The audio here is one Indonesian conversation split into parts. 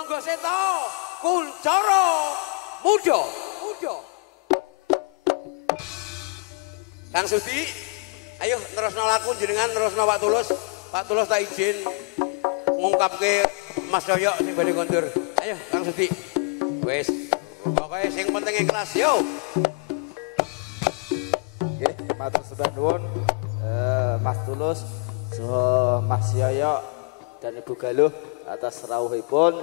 Pronggoseta Kuncara Muda. Kang Sudi, ayo terusno laku jenengan terusno Pak Tulus. Pak Tulus tak izin ngungkapke Mas Doyok sing badhe kondur. Ayo Kang Sudi. Wis, pokoke sing penting ikhlas yo. Nggih, matur sembah nuwun Mas Tulus, Mas Yoyo dan Ibu Galuh atas rawuhipun.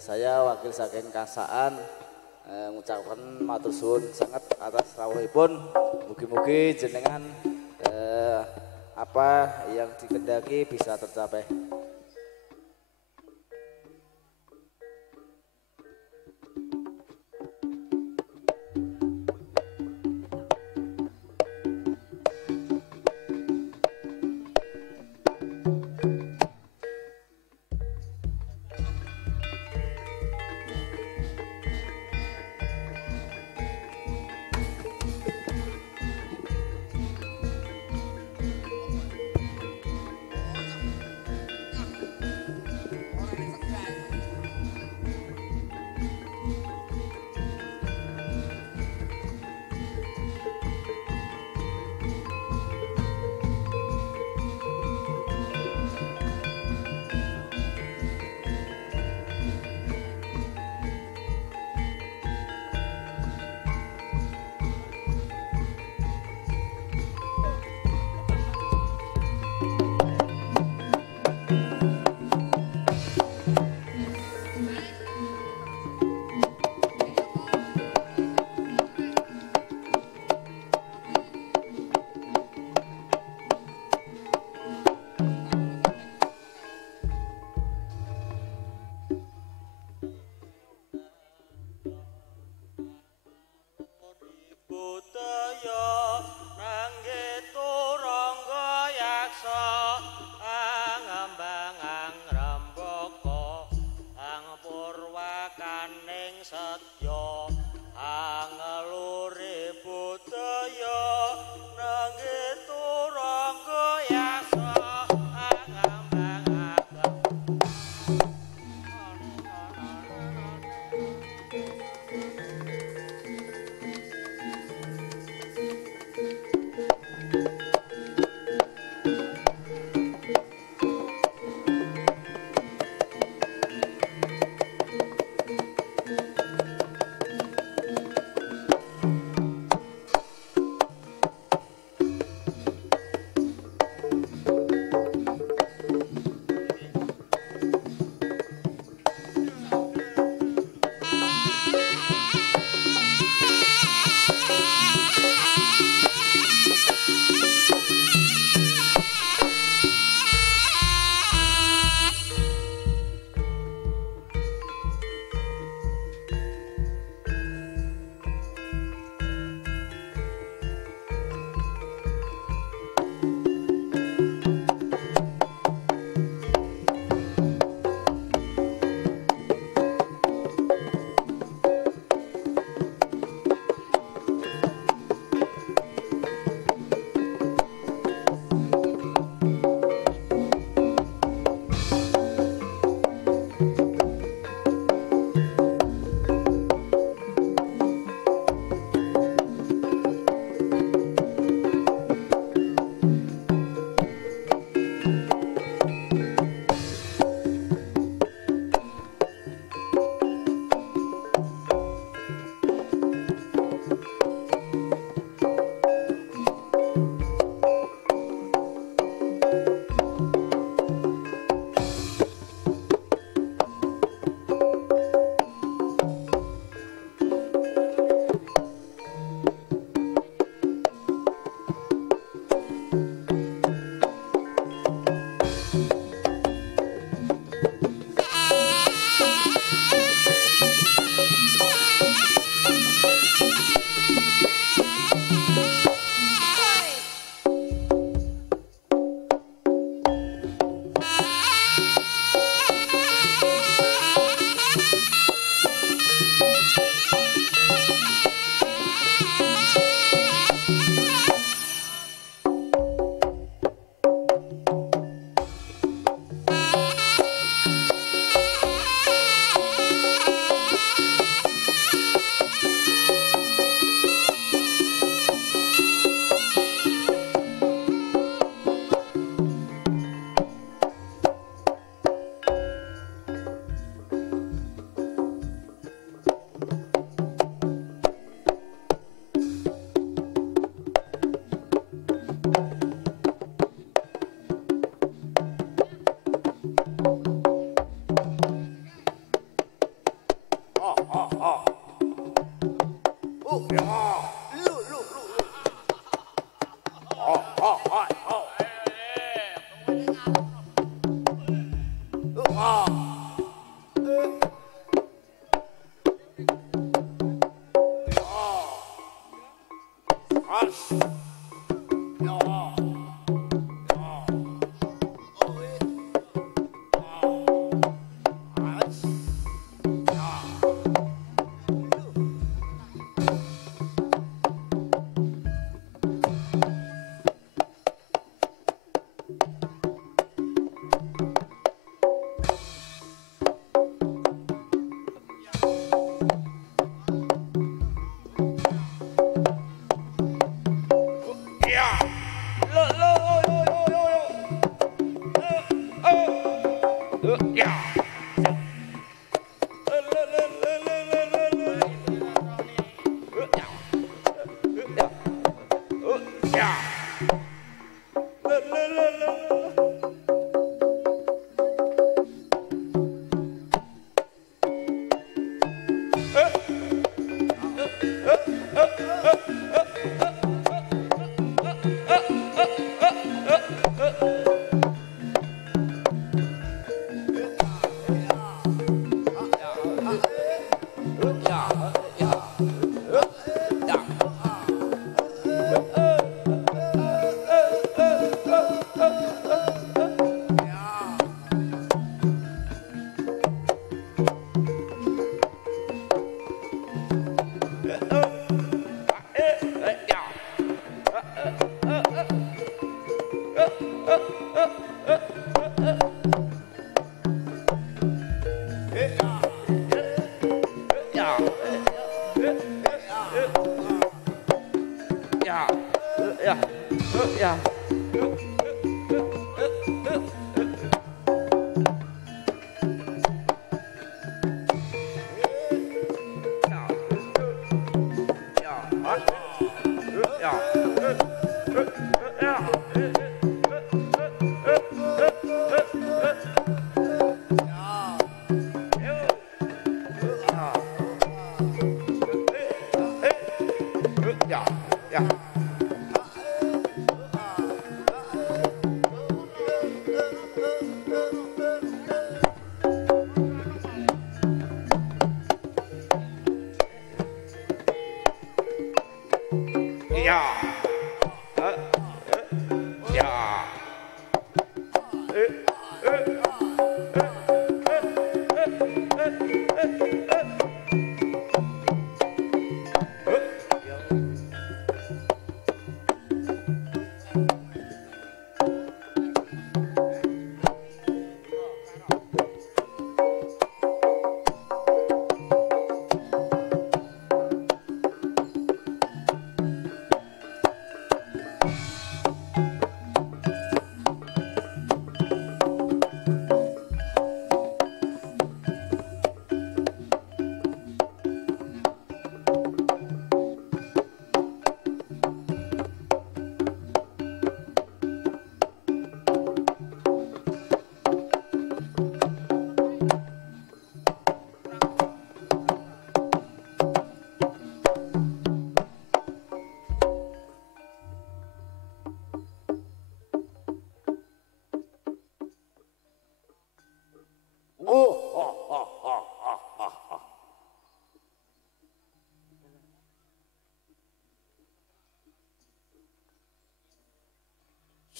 Saya wakil saking Kasaan mengucapkan matur suwun sangat atas rawuhipun. Mugi-mugi jenengan apa yang dikehendaki bisa tercapai.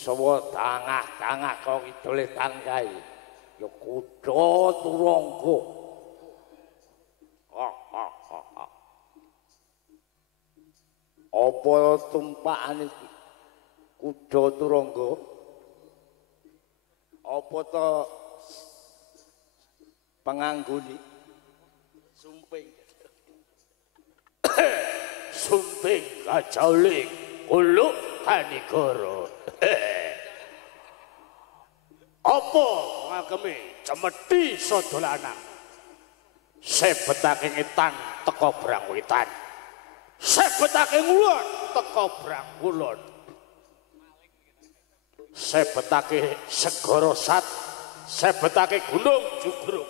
sawa tangah-tangah kok idole tangkai ya kuda turangga. Apa tumpakan iki kuda turangga? Apa to pengangguni sumping sumping kajaling kuluk kanigara. Apa ngagemi cemeti sodolanan sebetake ngetan teka brangwitan sebetake ngulon teka brangkulon sebetake segara sat sebetake gunung jugruk.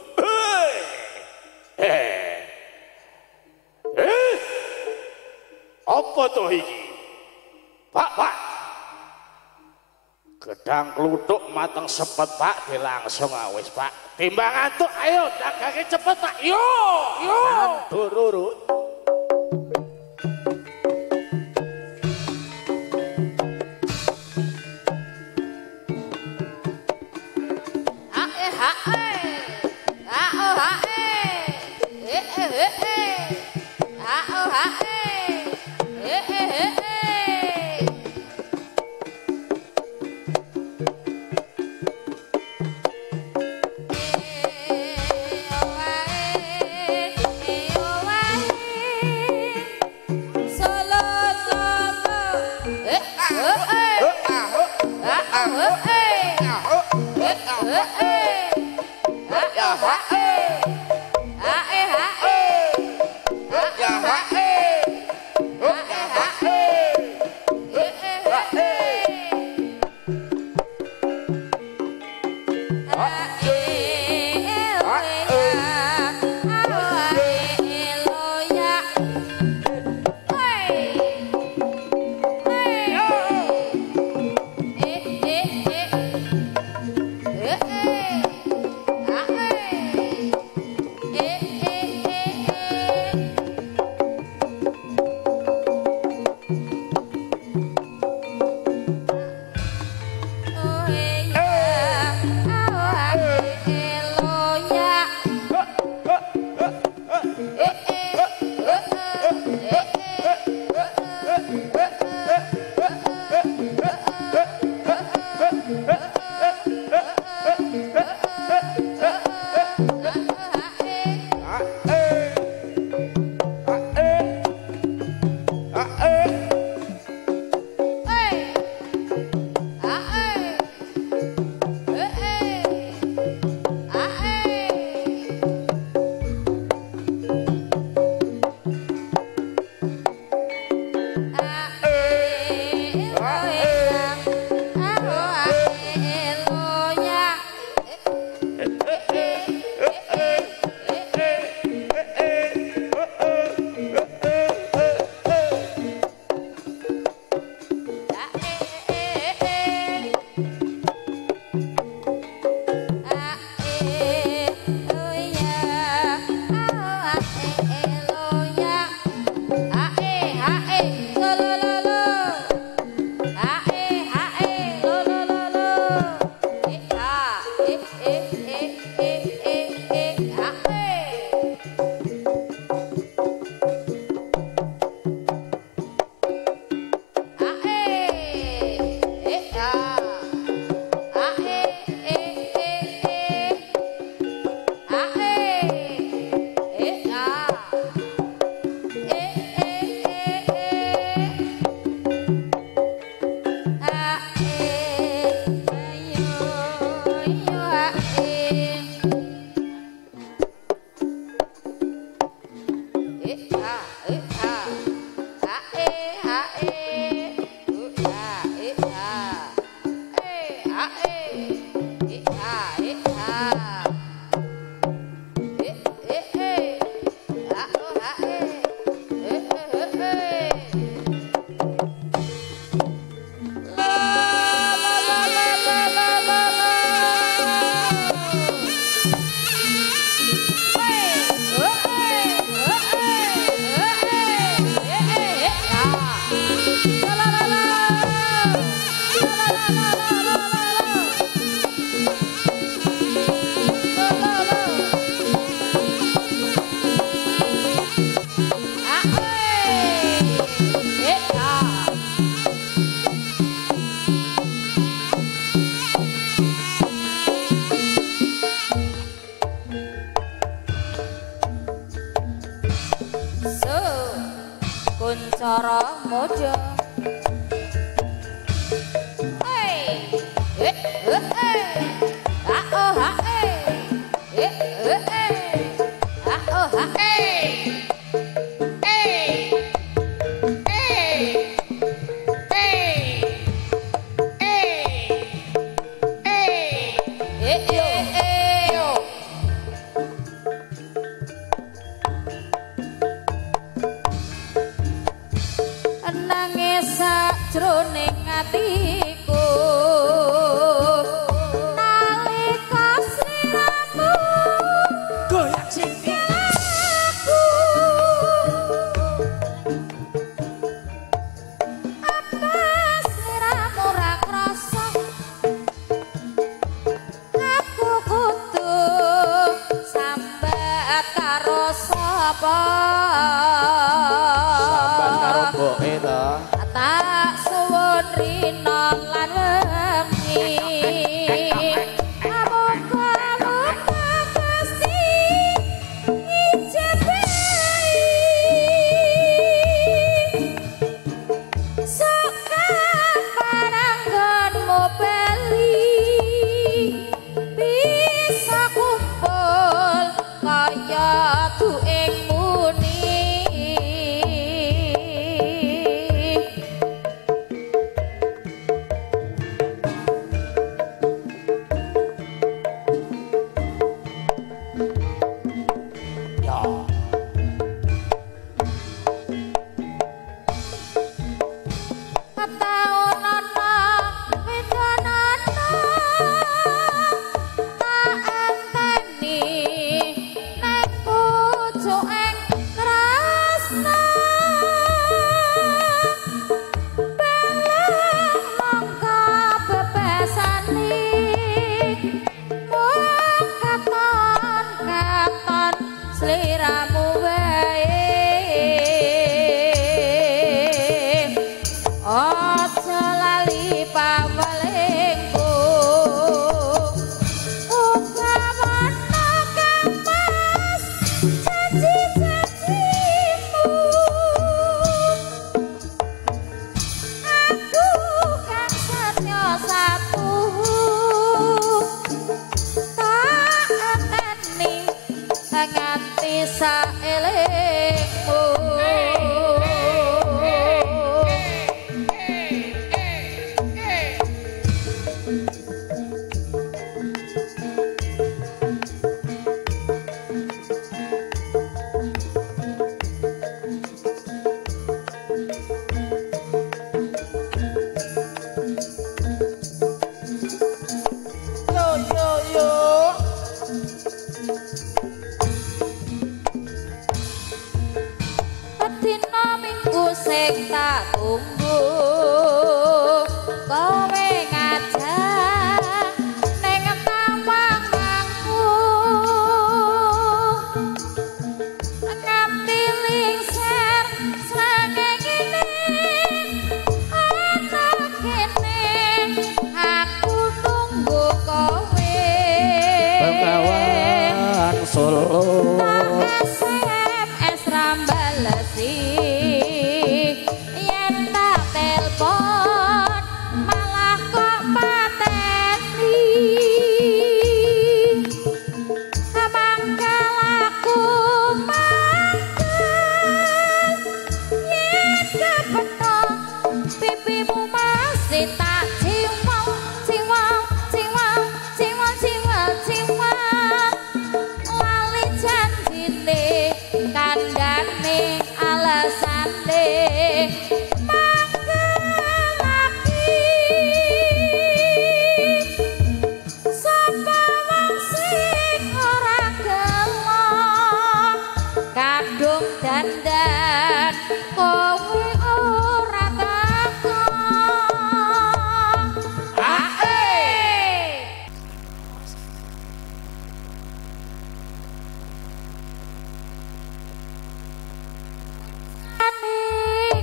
Apa to iki? Pak gedang kluthuk mateng sepet Pak dilangsung wis Pak timbang antuk ayo dagange cepet Pak yo dururut cara mojo. Nangis sajroning atiku nalika sliramu goyak sikilku apa sliramu ra krasa aku kudu sambat karo sapa tak suwun rina lan wengi muga-muga Gusti ngijabahi suka paranggonmu bali bisa kumpul kaya dueng muni. Sliramu wae aja lali pawalengku uga wana kapas janji-janjimu aku kan setya satu tak ateni nganti saelengmu. Sing tak tunggu kowe ngajak ning tawanganku nganti lingser srengenge ana kene aku tunggu kowe Bengawan Solo SMS rambalesi malah kok pateni mangkel aku mangkel yen kepetho pipimu masih tak ciwang lali janjine kandhane alasane kadung dandan kowe ora teko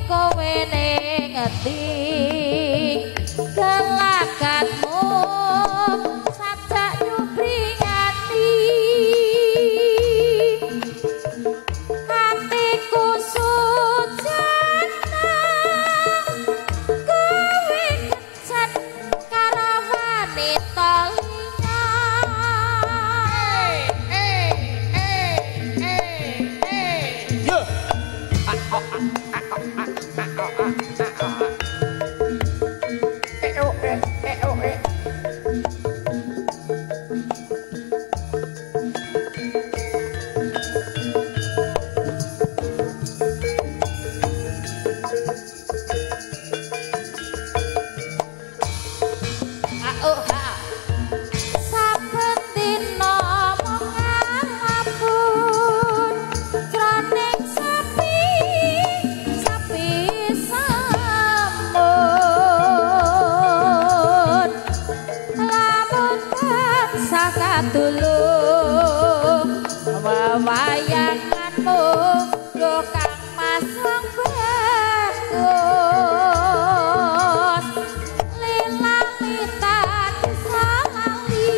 kowe ning ngendi gelagatmu sajak nyubringati hatiku sujan wayanganmu yo kang masang bagus lilalitan salali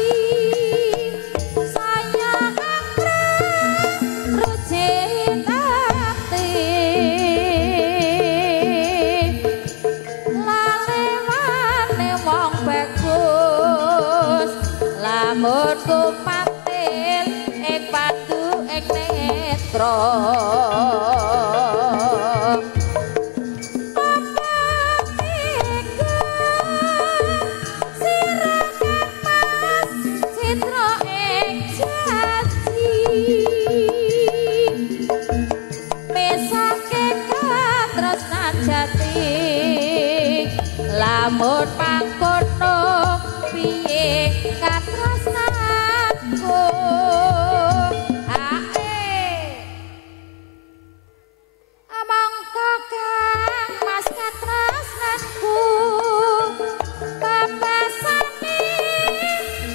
sayang anggrek rujinati lalewane wong bagus lamun kumatil ing pandu ing netra lamun pangkono piye katresnanku ae mangka kang mas katresnanku babasane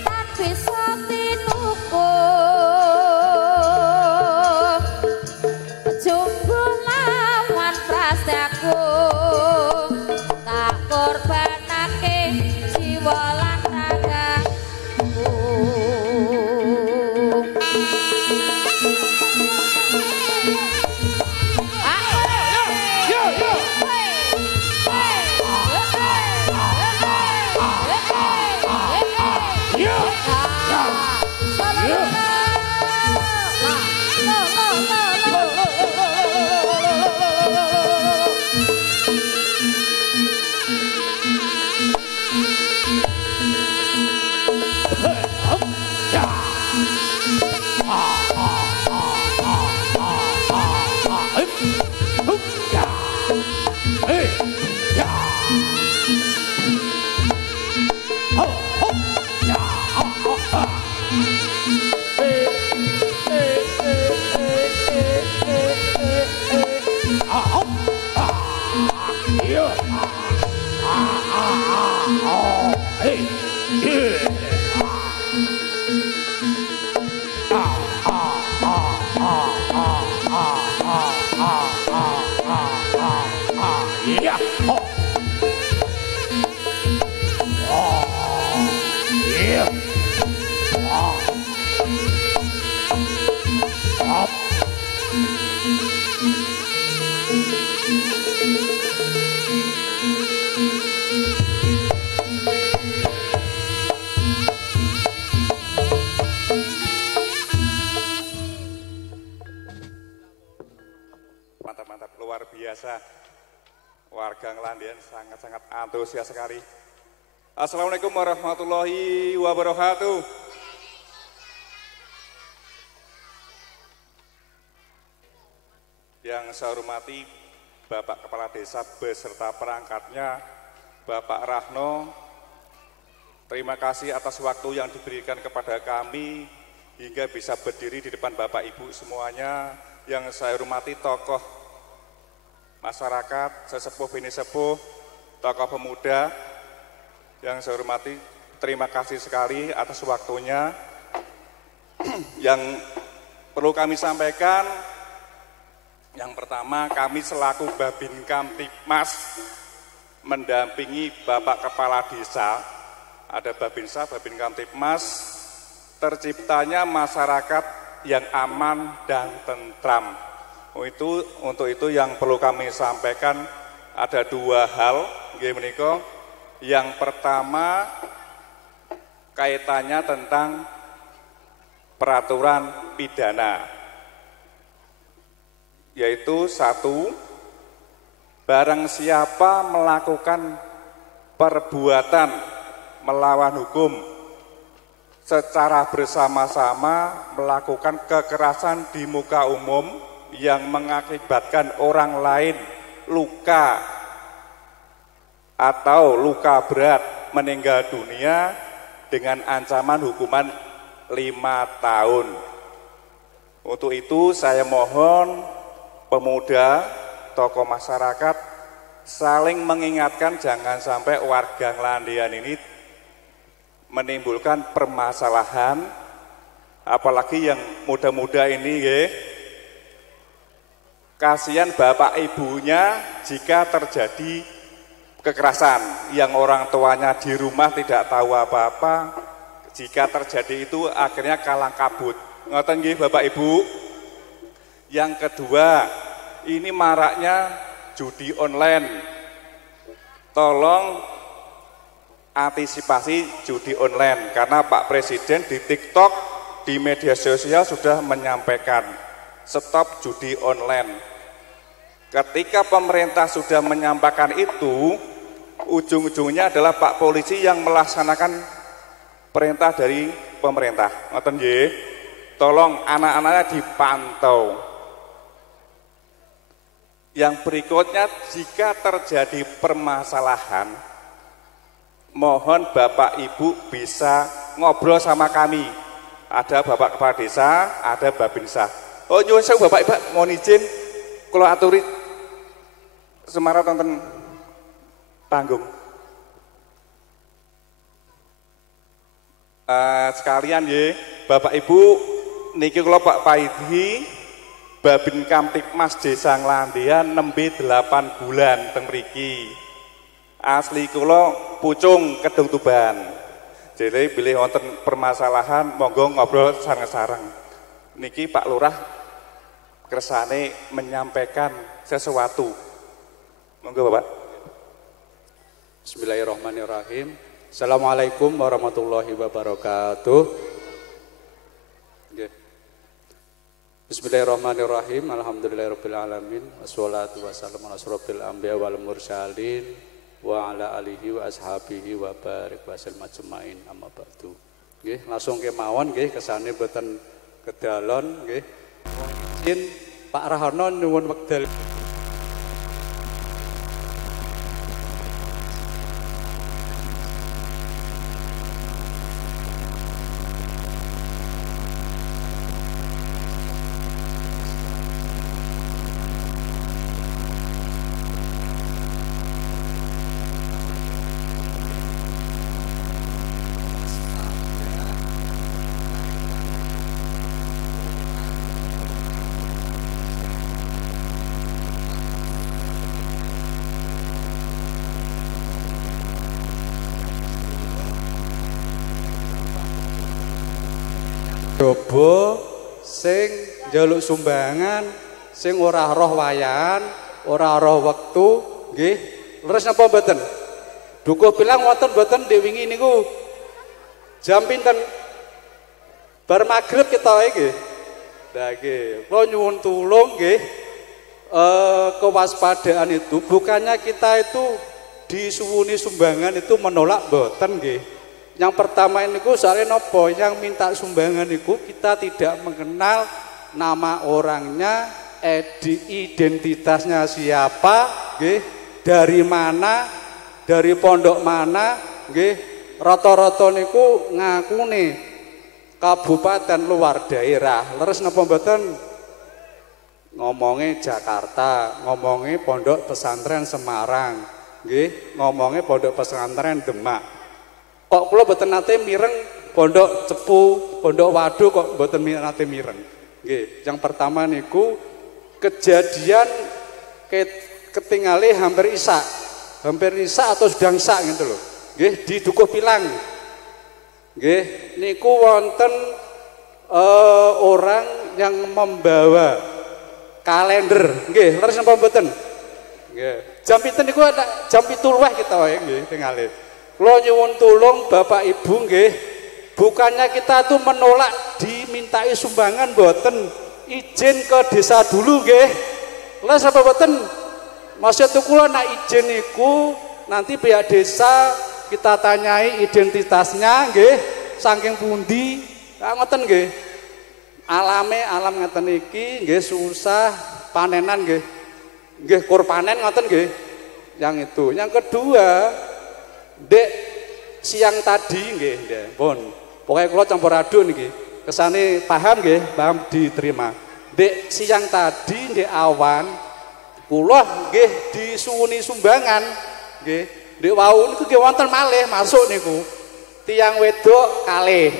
tan bisa tinuku jumbo lawan prastaku tak korbanake jiwa lan ragaku Mantap-mantap, luar biasa. Warga Ngelandian sangat-sangat antusias sekali. Assalamualaikum warahmatullahi wabarakatuh. Yang saya hormati Bapak Kepala Desa beserta perangkatnya, Bapak Rahno, terima kasih atas waktu yang diberikan kepada kami hingga bisa berdiri di depan Bapak Ibu semuanya. Yang saya hormati tokoh masyarakat, sesepuh bini sepuh, tokoh pemuda, yang saya hormati, terima kasih sekali atas waktunya. Yang perlu kami sampaikan, yang pertama, kami selaku Babin Kamtibmas mendampingi Bapak Kepala Desa, ada Babinsa, Babin Kamtibmas, terciptanya masyarakat yang aman dan tentram. Untuk itu yang perlu kami sampaikan ada dua hal, yang pertama kaitannya tentang peraturan pidana, yaitu satu, barang siapa melakukan perbuatan melawan hukum secara bersama-sama melakukan kekerasan di muka umum yang mengakibatkan orang lain luka atau luka berat meninggal dunia dengan ancaman hukuman 5 tahun. Untuk itu saya mohon pemuda, tokoh masyarakat saling mengingatkan jangan sampai warga Ngelandian ini menimbulkan permasalahan apalagi yang muda-muda ini nggih. Kasihan bapak ibunya jika terjadi kekerasan yang orang tuanya di rumah tidak tahu apa-apa, jika terjadi itu akhirnya kalang kabut. Ngoten nggih Bapak Ibu. Yang kedua, ini maraknya judi online. Tolong antisipasi judi online karena Pak Presiden di TikTok, di media sosial sudah menyampaikan stop judi online. Ketika pemerintah sudah menyampaikan itu, ujung-ujungnya adalah Pak Polisi yang melaksanakan perintah dari pemerintah. Ngoten nggih. Tolong anak-anaknya dipantau. Yang berikutnya, jika terjadi permasalahan, mohon Bapak Ibu bisa ngobrol sama kami. Ada Bapak Kepala Desa, ada Babinsa. Oh nyuwun sewu Bapak Ibu, mohon izin kula aturi Semarang tonton panggung. Sekalian ya, Bapak Ibu, niki kula Pak Paidhi, Babin Kamtipmas Desa Nglandian nembe 8 bulan teng mriki. Asli kula Pucung Kedung Tuban. Jadi bilih wonten permasalahan monggo ngobrol sareng-sareng. Niki Pak Lurah kersane menyampaikan sesuatu. Monggo Bapak. Bismillahirrahmanirrahim. Assalamualaikum warahmatullahi wabarakatuh. Bismillahirrahmanirrahim. Alhamdulillahirabbil alamin. Wassalatu wassalamu ala asrofil anbiya wal mursalin wa ala alihi wa ashabihi wa barik wa sallam ajmain. Amma ba'du. Nggih, langsung kemawon nggih kesane boten kedalon nggih. Izin Pak Rahana nyuwun wekdal. Coba sing njaluk sumbangan, sing ora roh wayahan, ora roh wektu, nggih. Leres napa mboten? Dukuh bilang wonten mboten ndek wingi niku jam pinten? Bar magrib kita nggih. Lah nggih, kula nyuwun tulung nggih. Kewaspadaan itu bukannya kita itu disuwuni sumbangan itu menolak mboten nggih. Yang pertama ini soalnya nopo yang minta sumbangan itu kita tidak mengenal nama orangnya, identitasnya siapa, nggih, dari mana, dari pondok mana, nggih, rata-rata niku ngakune kabupaten luar daerah. Leres napa mboten? Ngomongnya Jakarta, ngomongnya pondok pesantren Semarang, nggih, ngomongnya pondok pesantren Demak. Kok kula mboten nate mireng pondok Cepu, pondok Wadu kok mboten nate mireng. Nggih, yang pertama niku kejadian ketinggali hampir isak atau sedang isak gitu lho. Nggih, di Dukuh Pilang. Nggih, niku wonten orang yang membawa kalender. Nggih, leres napa mboten? Nggih. Jam pinten niku jam 7 kita wae nggih tingali. Kula nyuwun tulung Bapak Ibu nggih, bukannya kita tuh menolak dimintai sumbangan mboten, izin ke desa dulu nggih. Lah sapa mboten? Maksud kula nek izin niku nanti pihak desa kita tanyai identitasnya nggih, saking pundi. Lah ngoten nggih. Alam ngeten iki nggih susah panenan nggih. Nggih kur panen ngoten nggih. Yang itu. Yang kedua, Dek siang tadi nggih, pun. Pokoknya kula campur aduk niki. Kesane paham nggih, paham diterima. Dek siang tadi ndek awan kula nggih disuwuni sumbangan nggih. Ndek wau niku nggih wonten malih masuk niku. Tiang wedok kalih.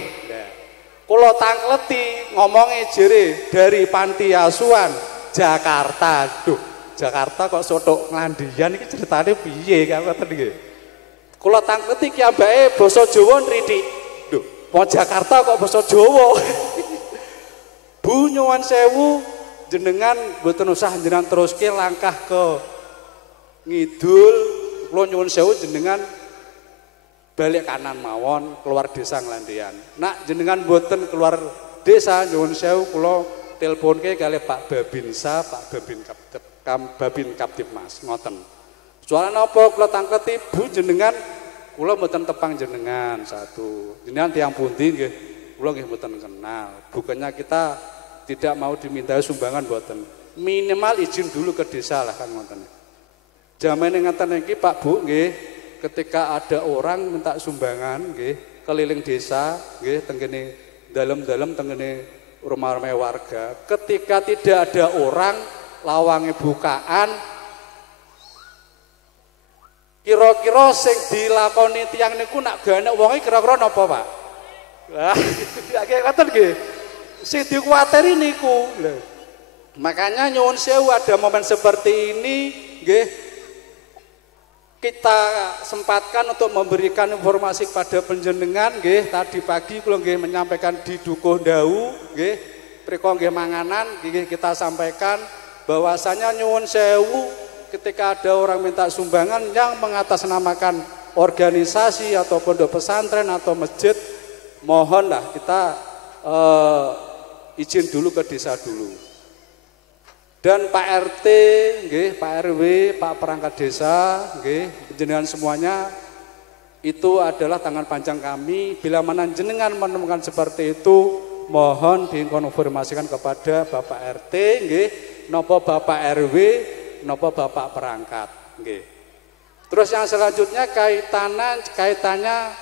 kula tangkleti ngomongnya jere dari panti asuhan Jakarta. Duh, Jakarta kok sotok nglandian iki ceritane piye kok ngoten nggih. Kula tangkleti ki ambake basa Jawa nritik. Duh, mau Jakarta kok basa Jawa. Bu nyuwun sewu jenengan mboten usah jenengan teruske langkah ke ngidul, kula nyuwun sewu jenengan balik kanan mawon keluar desa Nglandian. Nak jenengan mboten keluar desa nyuwun sewu kula teleponke kalih Pak Babinsa, Pak Babin Kaptipmas ngoten. Soalé napa kula tangkleti Bu jenengan kula mboten tepang jenengan satu. Jenengan tiyang pundi nggih? Kula nggih mboten kenal. Bukannya kita tidak mau diminta sumbangan mboten. Minimal izin dulu ke desa lah kan ngoten. Jamane ngaten iki Pak Bu nggih, ketika ada orang minta sumbangan nggih keliling desa nggih teng kene dalem-dalem teng kene rumah-rumah warga, ketika tidak ada orang lawange bukaan kira-kira sing dilakoni tiyang niku nak gane wonge kira-kira napa Pak? Wah, kayak ngoten nggih. Sing dikuateri niku. Makanya nyuwun sewu ada momen seperti ini nggih kita sempatkan untuk memberikan informasi kepada panjenengan nggih. Tadi pagi kula nggih menyampaikan di Dukuh Dawu nggih priko nggih manganan nggih kita sampaikan bahwasanya nyuwun sewu ketika ada orang minta sumbangan yang mengatasnamakan organisasi atau pondok pesantren atau masjid, mohonlah kita izin dulu ke desa dulu. Dan Pak RT, nggih, Pak RW, Pak perangkat desa, nggih, jenengan semuanya itu adalah tangan panjang kami. Bila mana jenengan menemukan seperti itu, mohon dikonfirmasikan kepada Bapak RT, nggih, napa Bapak RW, napa Bapak perangkat, nggih. Terus yang selanjutnya kaitannya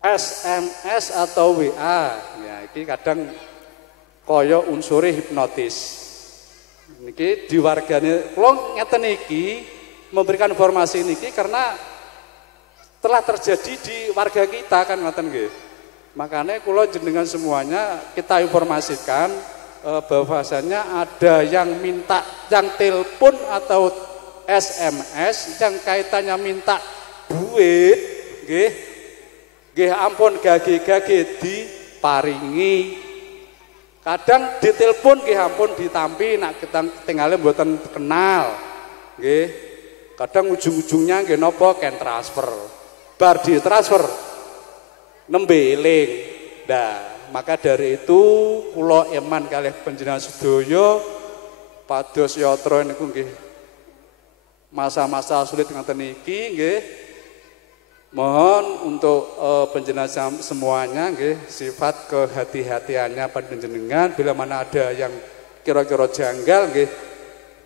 SMS atau WA, ya ini kadang kaya unsure hipnotis. Niki di wargane kula ngeten iki memberikan informasi niki karena telah terjadi di warga kita kan ngoten nggih. Makanya kula jenengan semuanya kita informasikan bahwasanya ada yang minta yang telepon atau SMS yang kaitannya minta duit nggih. Nggih ampun gage-gage diparingi. Kadang ditelepon nggih ampun ditampi nak kita tinggalnya mboten kenal. Nggih. Kadang ujung-ujungnya nggih napa ken transfer. Bar ditransfer nembe eling. Nah, maka dari itu kula eman kalih panjenengan sedaya pados yatra niku nggih masa-masa sulit ngoten niki nggih. Mohon untuk panjenengan semuanya nggih sifat kehati-hatiannya panjenengan bila mana ada yang kira-kira janggal nggih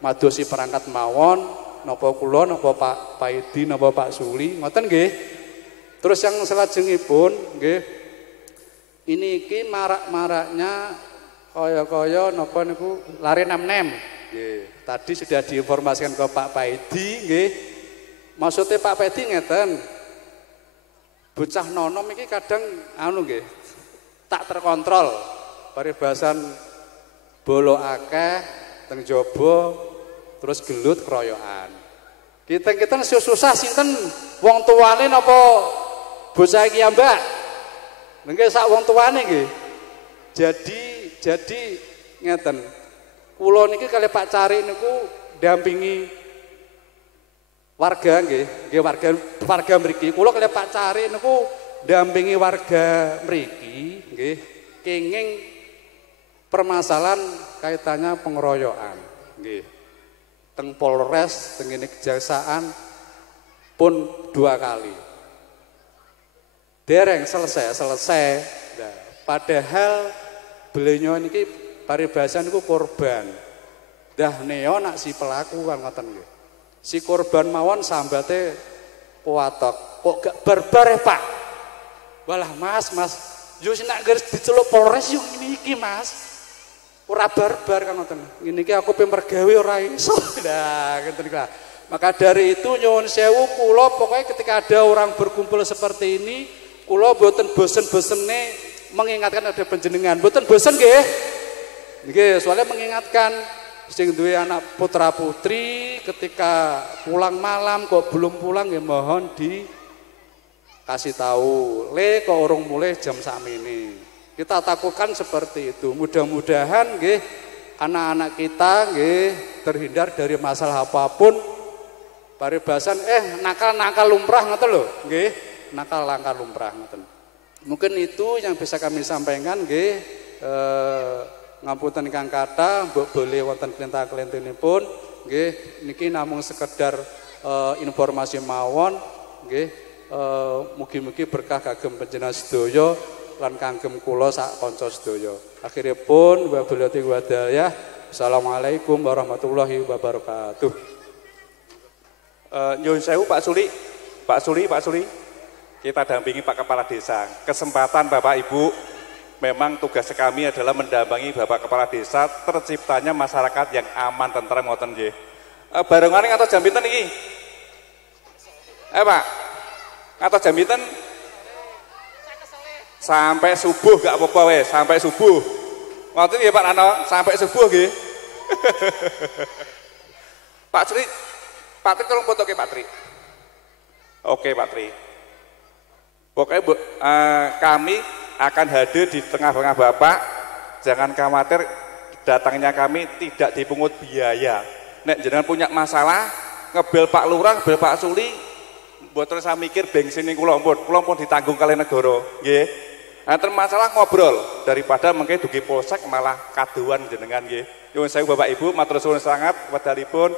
madosi perangkat mawon napa kula napa Pak Paidi napa Pak Suli ngoten nggih. Terus yang selajengipun nggih ini iki marak-maraknya kaya-kaya napa niku lari nem-nem nggih. Tadi sudah diinformasikan ke Pak Paidi nggih. Maksudnya Pak Paidi ngeten bocah nonom iki kadang anu nggih tak terkontrol paribasan bolo akeh teng jaba terus gelut keroyokan. Kita susah sinten wong tuane napa bocah iki ya Mbak? Nggih sak wong tuane nggih. Jadi ngeten. Kula niki kalih Pak Cari niku dampingi warga nggih warga mriki. Kula kalih Pak Cari niku dampingi warga mriki nggih kenging permasalahan kaitannya pengeroyokan nggih. Teng Polres teng ngene kejaksaan pun 2 kali. Dereng selesai. Nah, padahal beliau niki paribasan niku korban. Dah neo nak si pelaku kan ngoten nggih. Si korban mawon sambate kuatok. Kok gak barbar ya Pak? Walah mas, yo nak garis diceluk Polres yo ngene iki Mas. Ora barbar kan ngoten. Ngene iki aku pengen mergawe ora iso. Nah, ngoten iki. Maka dari itu nyuwun sewu kula pokoknya ketika ada orang berkumpul seperti ini, kula mboten bosen-bosene mengingatkan ada panjenengan. Mboten bosen nggih. Nggih, soalnya mengingatkan sing duwe anak putra putri ketika pulang malam kok belum pulang ya mohon dikasih tahu. Le kok urung mulai jam sakmene. Kita takutkan seperti itu. Mudah-mudahan nggih anak-anak kita nggih terhindar dari masalah apapun. Paribasan nakal-nakal lumrah ngoten lho, nggih. Nakal-nakal lumrah ngoten. Mungkin itu yang bisa kami sampaikan nggih. Ngapunten ingkang kathah, mbok boleh wonten klentah-klentinipun nggih niki namung sekedar informasi mawon nggih. Mugi-mugi berkah kagem panjenengan sedaya lan kagem kula sak kanca sedaya. Akhiripun wa billahi wa hidayah. Assalamualaikum warahmatullahi wabarakatuh. Nyuwun sewu Pak Suli. Pak Suli. Kita dampingi Pak Kepala Desa. Kesempatan Bapak Ibu, memang tugas kami adalah mendampingi Bapak Kepala Desa terciptanya masyarakat yang aman, tentram, ngoten nggih. Barengan atau jam pinten iki? Pak. Atau jam pinten? Sampai subuh gak apa-apa weh, sampai subuh. Ngoten nggih Pak Rano, sampai subuh nggih. Pak Tri, tolong foto ke Pak Tri. Oke Pak Tri. Pokoknya kami akan hadir di tengah-tengah Bapak. Jangan khawatir, datangnya kami tidak dipungut biaya. Nek jenengan punya masalah, ngebel Pak Lurah, ngebel Pak Suli, mboten usah mikir bensin ning kula pun ditanggung kali negara, nggih. Enten masalah ngobrol daripada mengke dugi polsek malah kaduan jenengan nggih. Nyuwun sewu Bapak Ibu, matur suwun sangat wedalipun.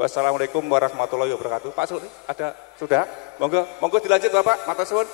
Wassalamualaikum warahmatullahi wabarakatuh. Pak Suli, ada sudah? Monggo dilanjut Bapak, matur suwun.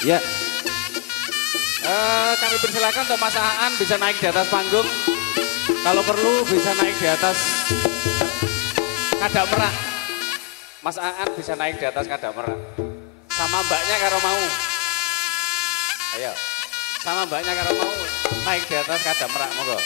Ya. Kami persilakan untuk Mas Aan bisa naik di atas panggung. Kalau perlu bisa naik di atas kadak merak. Mas Aan bisa naik di atas kadak merak. Sama mbaknya kalau mau. Ayo. Sama mbaknya kalau mau naik di atas kadak merak, monggo.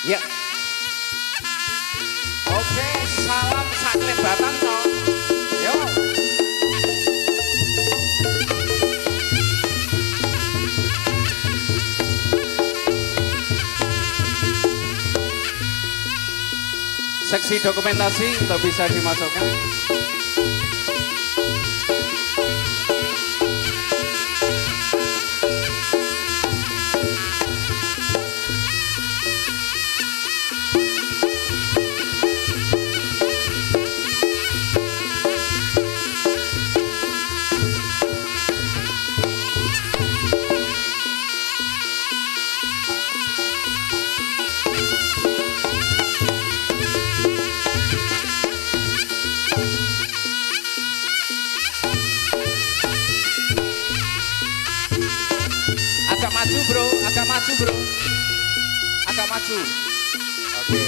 Ya. Oke, salam saklebatan toh. Yo. Seksi dokumentasi untuk bisa dimasukkan. Agak maju bro, agak maju. Oke.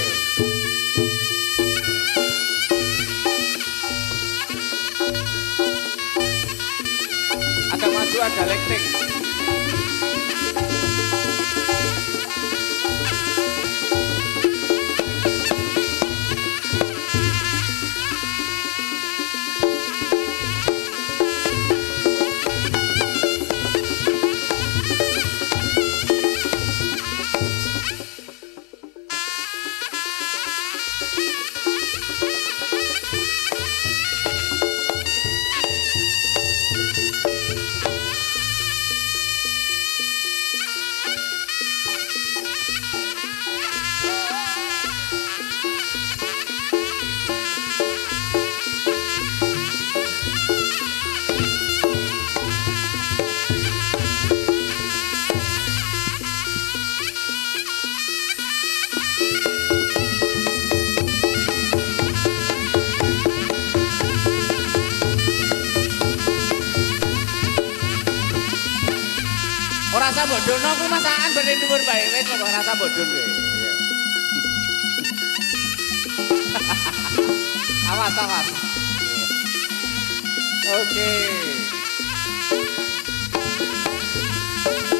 Agak maju, agak lengkring. rasa bodono kuwi masakan ben dhuwur bae wis kok rasa bodon kowe. Awas awas. Oke.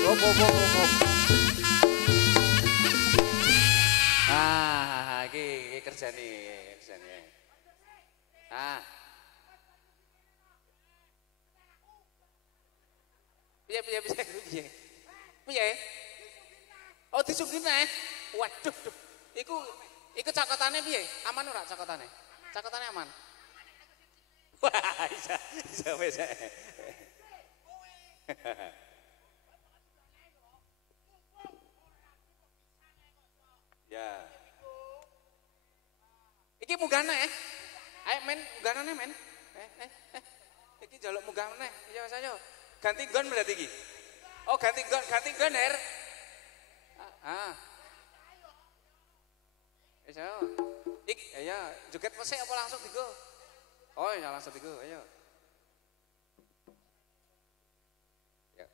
Hop. Iki kerjane. Ah. Piye? Oh disugine. Waduh. Iku cakotane piye? Aman ora cakotane? Cakotane aman. Wah, bisa wis. Ya. Iki munggah neh. Ayo men, munggah neh men. Iki njaluk munggah neh. Ya wis ayo. Ganti gon berarti iki. Oh, ganti gon Her. Wis ayo. Iki ya joget pesik apa langsung digo? Oh, ya langsung digo, ayo. Ya.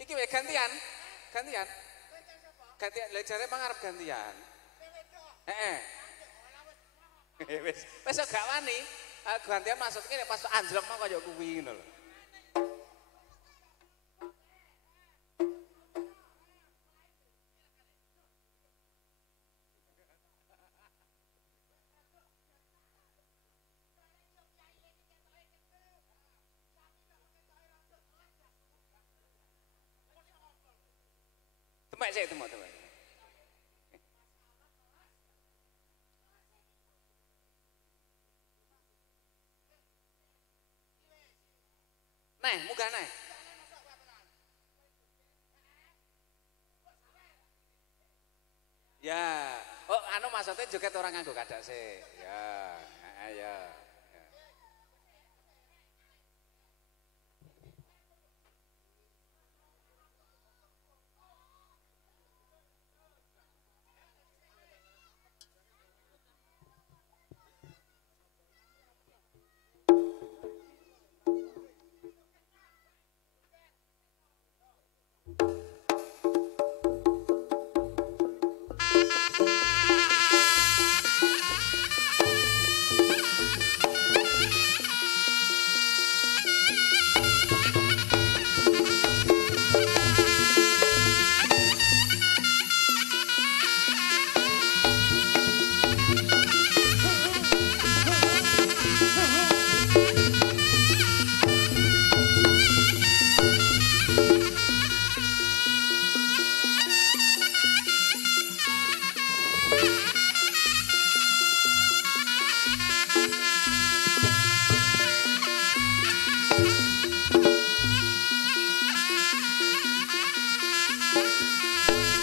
Iki gantian. Gantian lha jare mangarep gantian. Heeh. Wis gak wani. Gantian maksudke nek pas anjlok mah kaya kuwi ngono lho. Temek sik temek. Nah, munggah nah. Ya, oh anu maksudnya joget orang nganggo kadak sih. Ya, ya.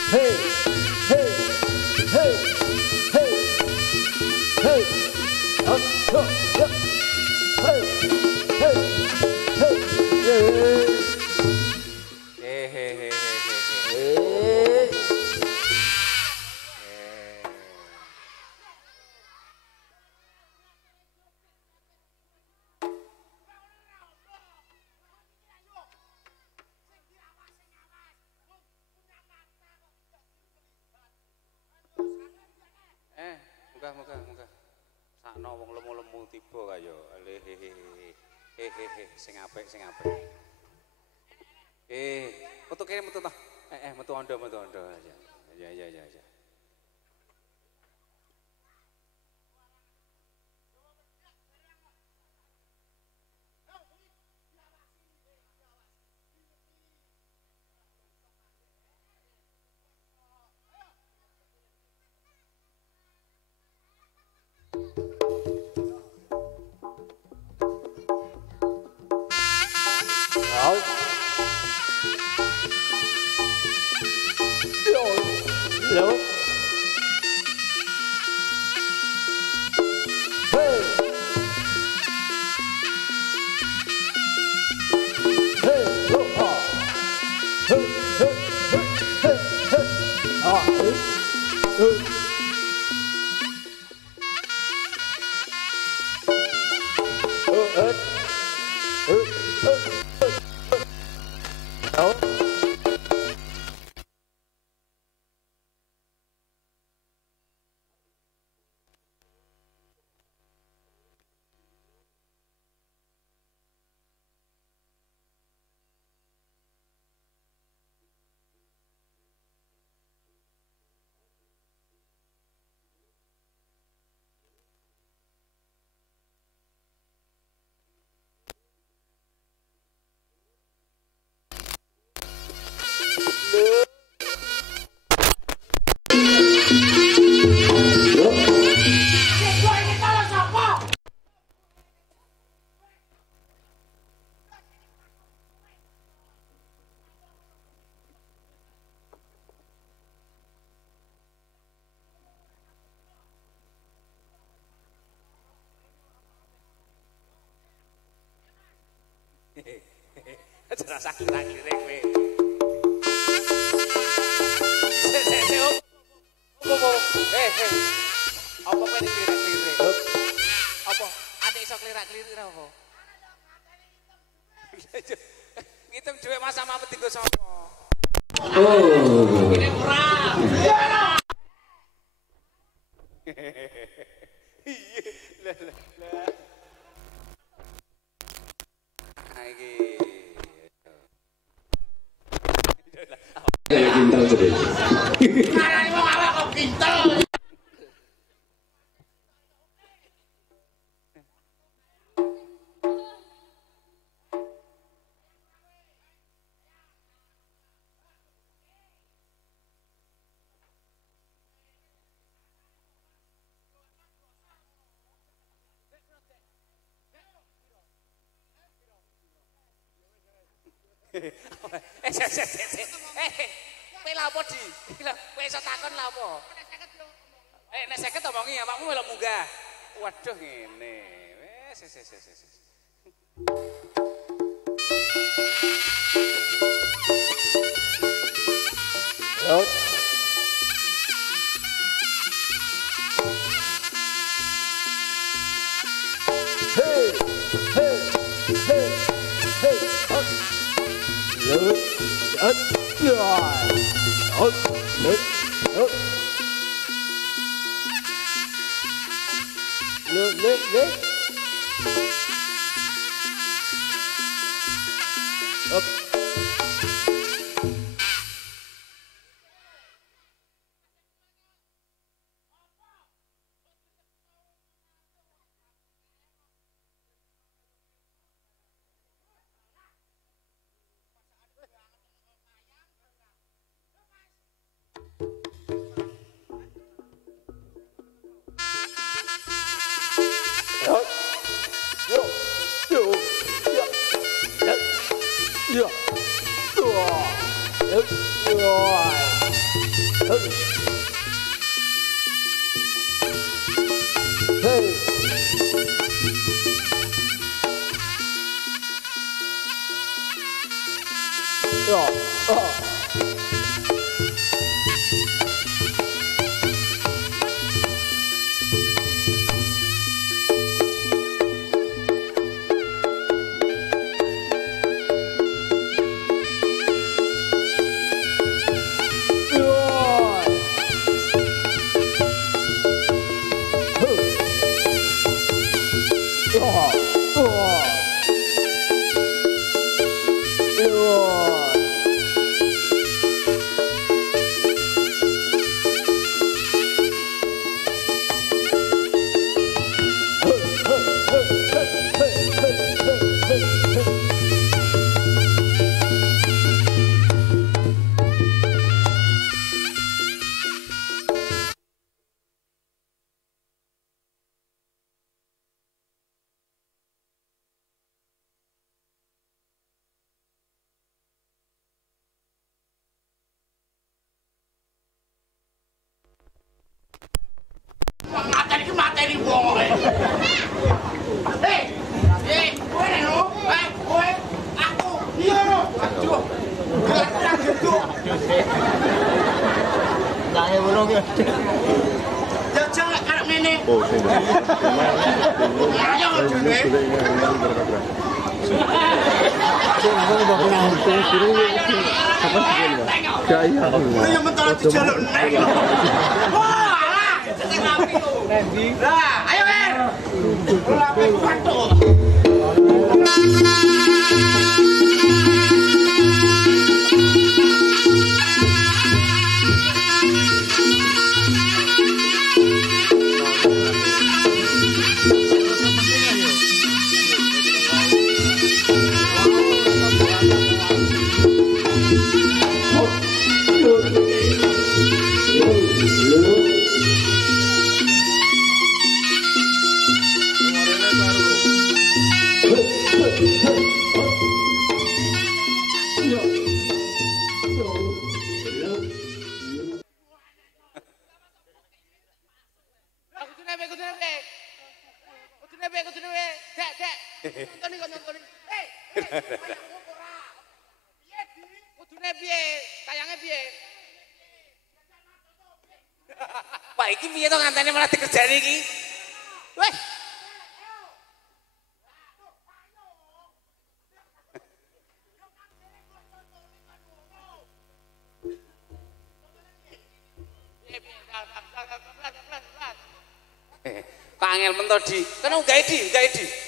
Hey, hey, hey, hey, hey. Up, up, up. Hey, hey, hey, hey. Hey. Munggah. Sakno wong lemu-lemu tiba kaya. Hehehe, sing apik. Metu kene metu toh. Metu ondo aja. Ya. Hello. Hey. Hey, ho, ha. Hey, hey, hey, hey, hey. Ah, hey. Hey. Hello. Aja sakit-sakit kowe. Apa kowe klirik-klirik? Apa? Ade iso klirik-klirik apa? Ngitung dhuwit Mas sama wedi go sapa? Oh. Ini murah. Iya. Lah. Iki. Kayak kintal gede. Karane wong awak kok kintal. Kowe lha opo di? Kowe iso takon lha opo? Nek 50 omongi awakmu melok munggah. Waduh ngene. Wes. Yo. Hey, hey, hey, hey, up. Look, up, up, look, up. Look. Up. Up. Pak iki piye to ngantene malah dikerjani iki? Weh. Kok angel men to di. Kan gawe di.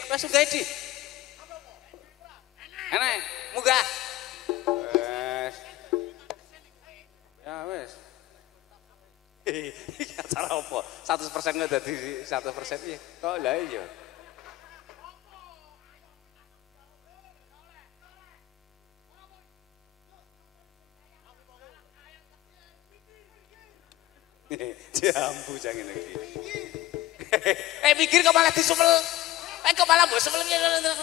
Wes gawe di. Enak, munggah. Wes. Ya wes. Iki acara apa? 100% nggak dadi 100% piye? Kok lah iya. Jambu jangan lagi. Mikir kok malah disumel. Kok malah mbok sumel ngene.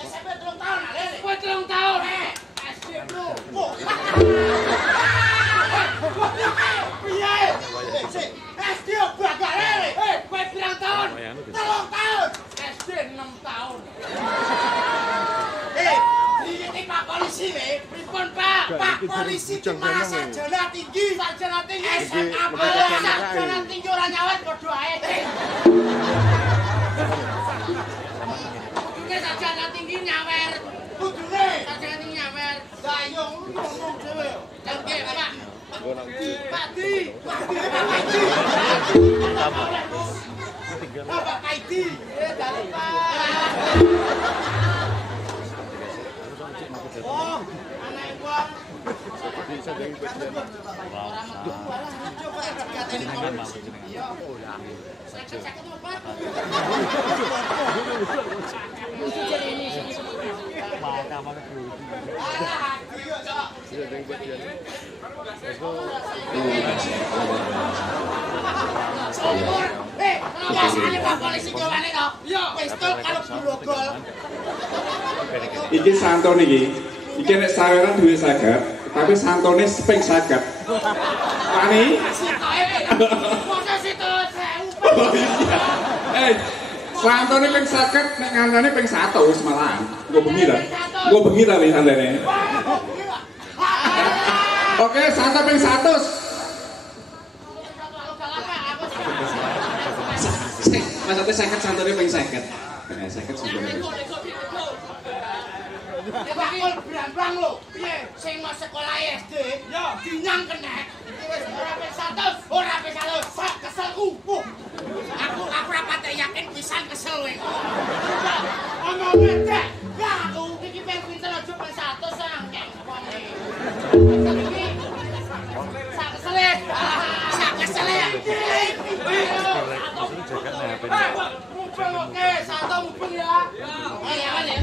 SMP 3 tahun ale. Kowe 3 tahun. SD bro. Piye? SD bagale. Kowe pirang tahun? 3 tahun. SD 6 tahun. Iki Pak Polisi le. Pripun, Pak? Pak Polisi di mana sarjana tinggi. Sarjana tinggi. SMA sarjana tinggi ora nyawet padha ae. Kudune sarjana tinggi nyawer. Kudune Sarjana tinggi nyawer. lah yo ngomong dhewe yo. Oke, Pak. Pak Di. Bapak Kaidi. Dari Pak. Oh, anak gua. Pak polisi jawane to? Iya, pistol karo grogol. Iki santun iki. Iki nek saweran duwe saged, tapi santune ping 50. Wani? Masa situ 1000. Santune ping 50 nek ngandane ping 100 malahan. Nggo bengi ta? Nggo bengi ta wis andene. Oke, santai ping 100. Maksudnya 50 santune ping 50. Nah, 50 santune. Ya bakul brambang lho. Piye? Sing mau sekolah SD, yo dinyang kenek. Iki wis ora ping 100, ora ping 100. Sak keselku. Aku ora pati yakin pisan kesel kowe. Omong ngedek. Lah aku iki ping pinter aja ping 100 sang ngene. Iki sak kesele. Sak kesele. Mumpung oke, satu mumpung ya. Ayo, ayo.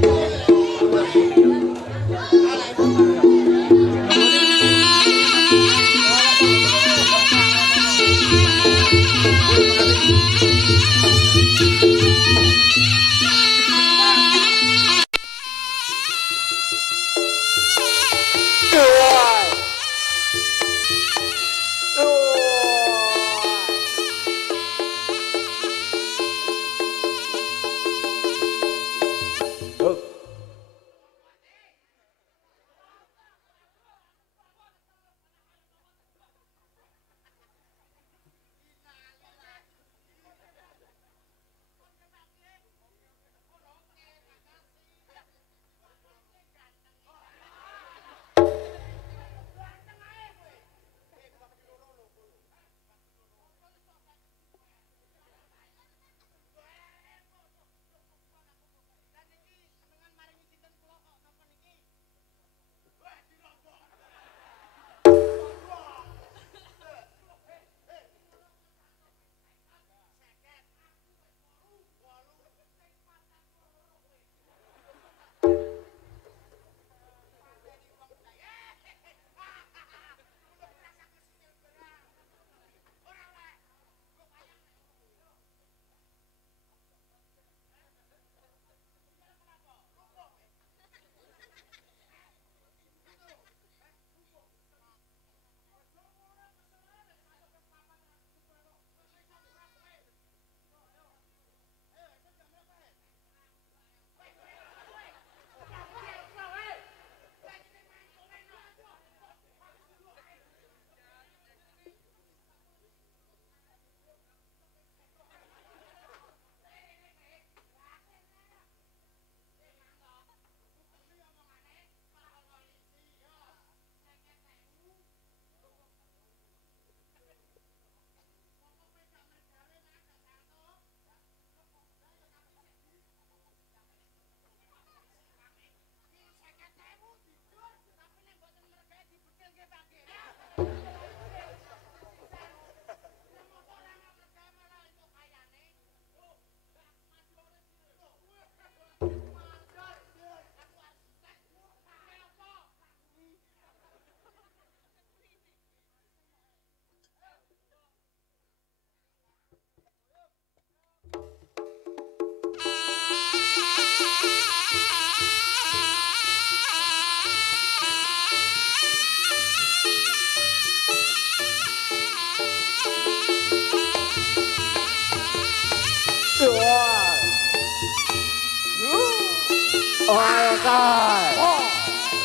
Alkai.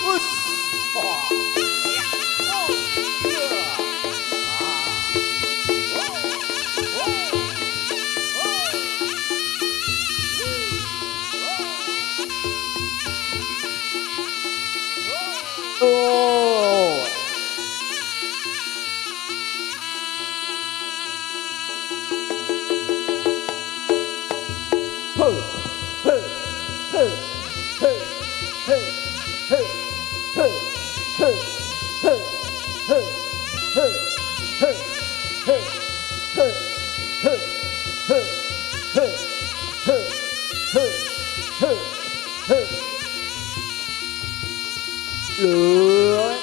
Us. Oh. Lửa.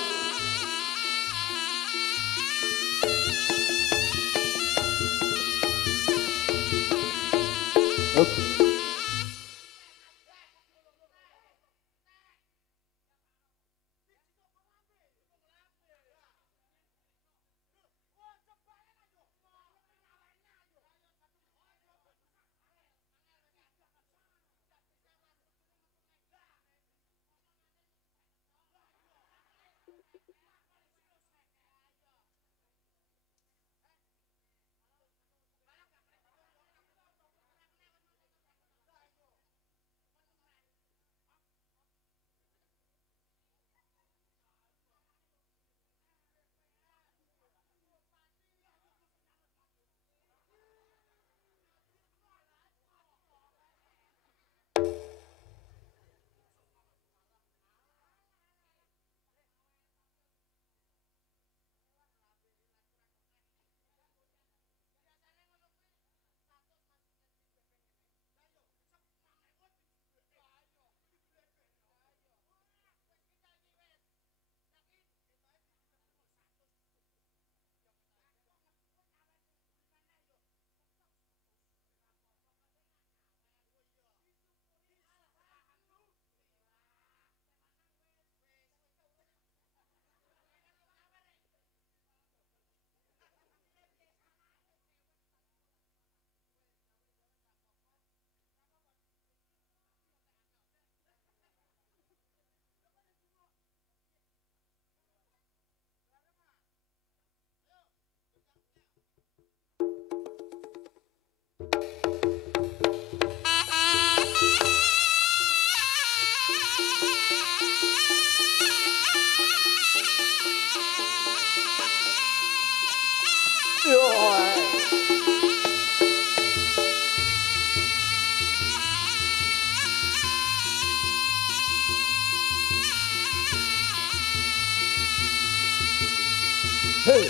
Hey,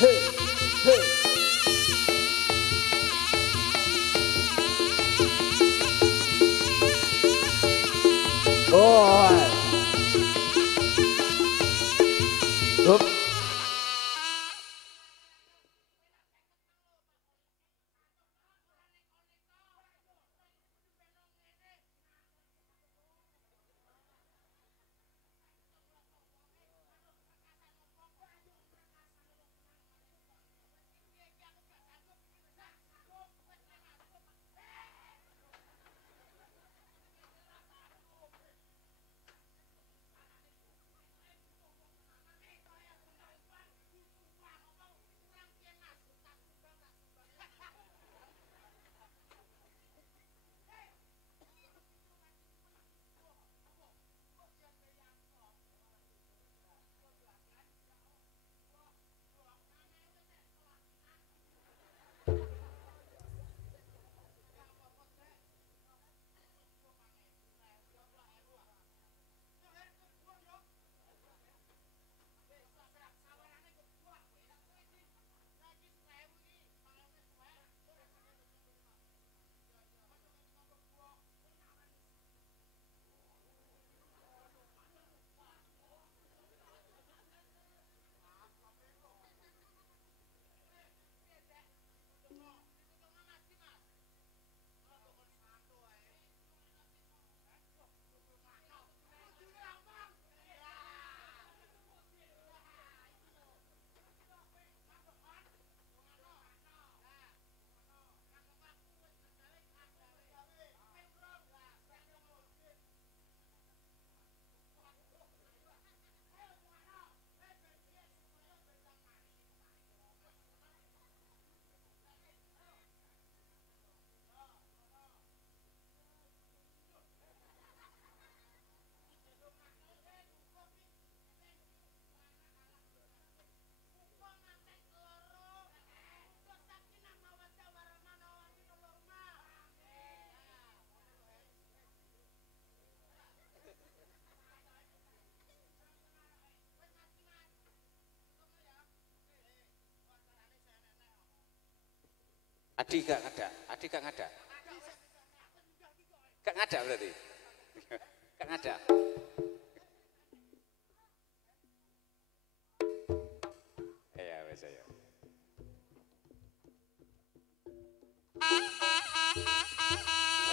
hey, hey. Boy. Up. Adi gak ngada, Adi gak ngada. Gak ngada berarti. Gak ngada. Ya wes ayo.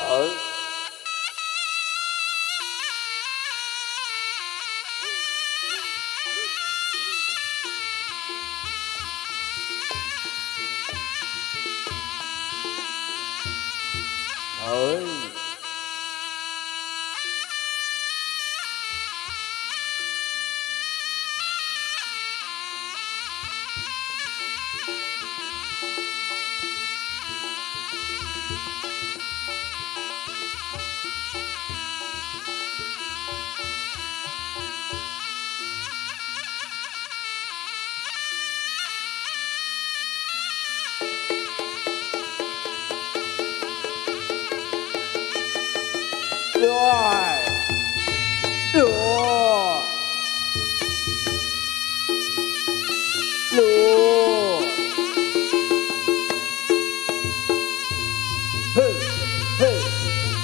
Oh. Ơi. Rồi. Rồi. Rồi. Hey, hey,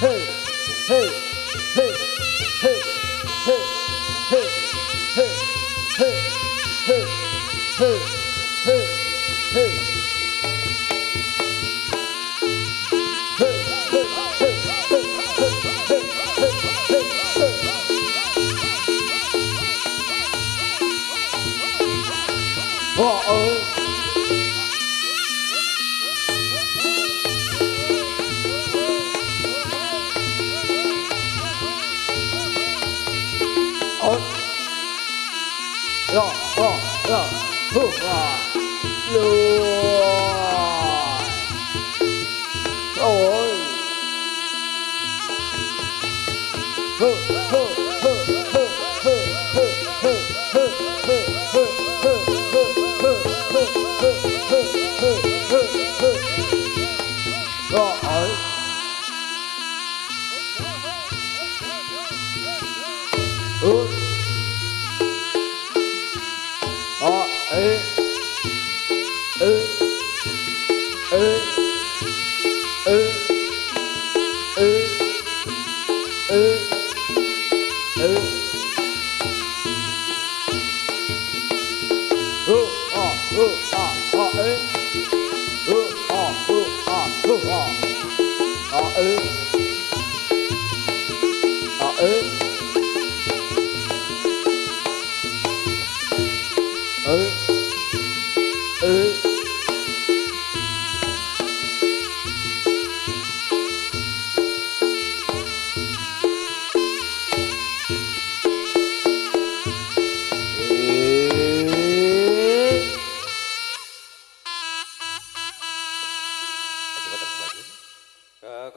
hey, hey, hey, hey, hey, hey, hey, hey, hey, hey, hey, hey. Ơi. Ôi. Rồi, rồi, rồi. Rồi. Rồi. Hơ, hơ, hơ, hơ, hơ, hơ, hơ, hơ, hơ, hơ, hơ, hơ, hơ. Rồi. Ừ. Đó, ê. Ê. Ê. Ê. Ê. Ê. Ê. Ừ. Ừ. Ê. Ừ. Ê. Ê. Ừ. Ừ.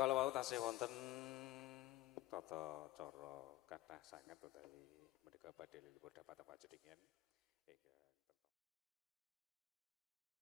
Kalau mau tasih wonten tata cara kathah sanget utawi menika badhe lelipur dapat apa jedingen.